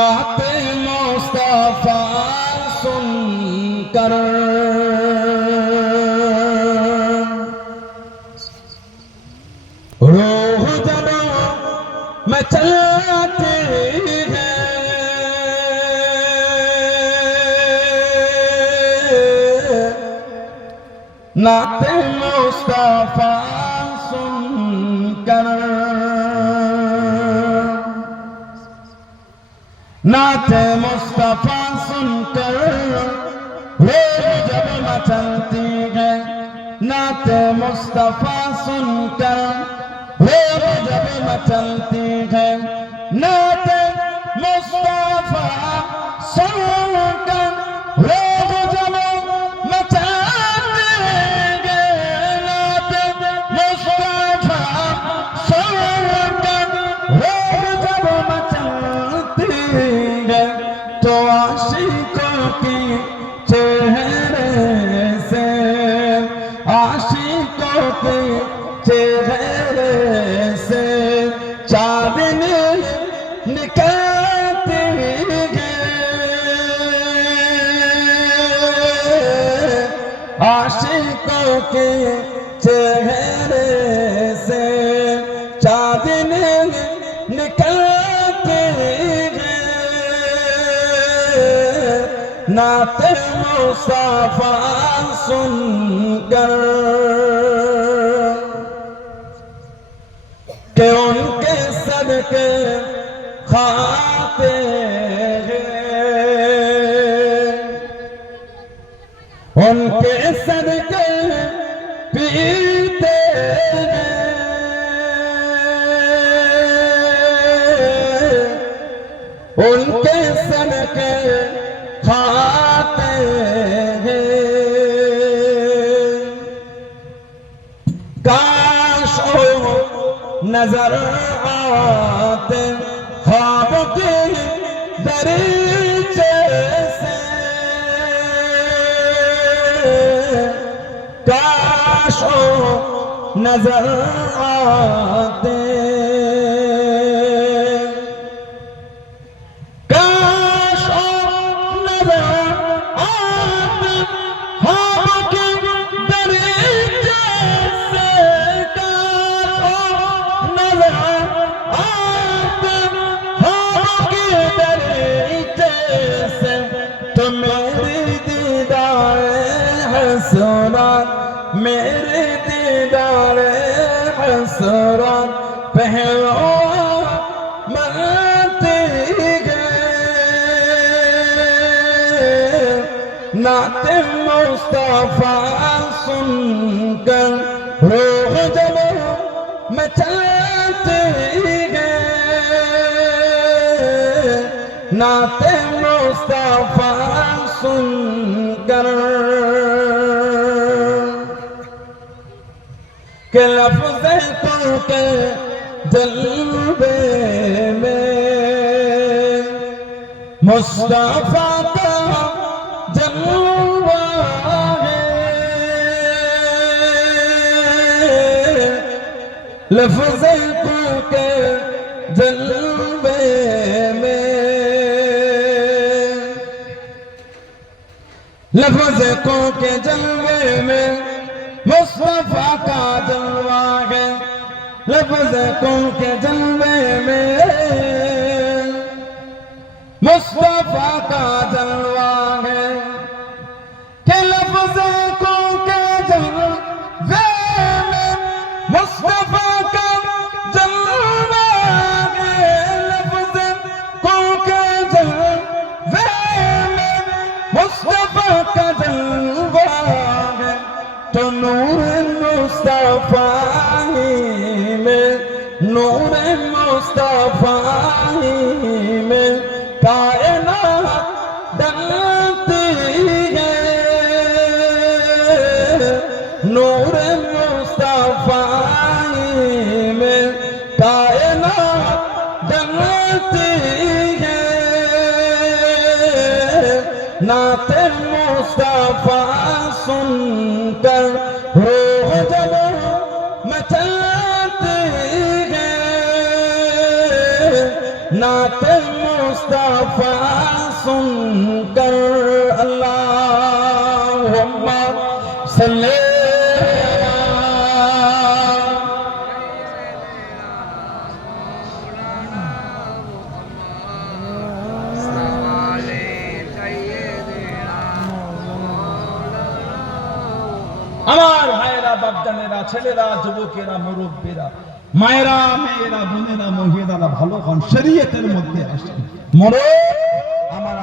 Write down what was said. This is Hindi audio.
नाते मुस्तफा सुनकर रूह जब मचलती है नाते मुस्तफा सुनकर नाते मुस्तफा सुनकर रूह जब मचलती है नाते मुस्तफा सुनकर रूह जब मचलती है नाते मुस्तफा सुनकर रूह जब मचलती है नाते मुस्तफा सुनकर रूह जब मचलती है तो आशिकों की चेहरे से आशिकों के चेहरे से चांदनी निकलती है आशिकों के चेहरे से चांदनी निकलती है नाते मुस्तफा सुनकर कि उनके सदके खाते हैं उनके सदके पीते हैं उनके सदके खाते हैं काश ओ नजर आते ख्वाब के दरीचे से काश ओ नजर आते काश ओ नजर आते ख्वाब के दरीचे से मेरे दीदार हसरत पहलू मनती गए नाते मुस्तफा सुनकर रूह जब मचलती गए नाते मुस्तफा सुनकर के लफ्ज़ तुमके जल्बे में मुस्तफा का जलवा है लफ्ज़ तुमके जल्बे में लफ्ज़ तुमके जलवे में मुस्तफा का जलवा है लफ्ज़ कौन के जलवे में मुस्तफा का जलवा है कि लफ्ज़ कौन के जलवे में मुस्तफा का जलवा है लफ्ज़ कौन के जलवे में मुस्तफा का जलवा है तो नूर मुस्तफा में नूर मुस्तफा में कायनात डलती है नूर मुस्तफा में कायनात डलती है नाते मुस्तफा सुनकर रूह जब मचलती है नाते मुस्तफा सुनकर अल्लाहुम्मा सल्ले আমার ভাইয়েরা, বাপজানেরা, ছেলেরা, যুবকেরা, মুরব্বীরা, মায়েরা, মেয়েরা, বোনেরা, মহিলারা ভালো হন, শরীয়তের মধ্যে আসেন। মরদ আমার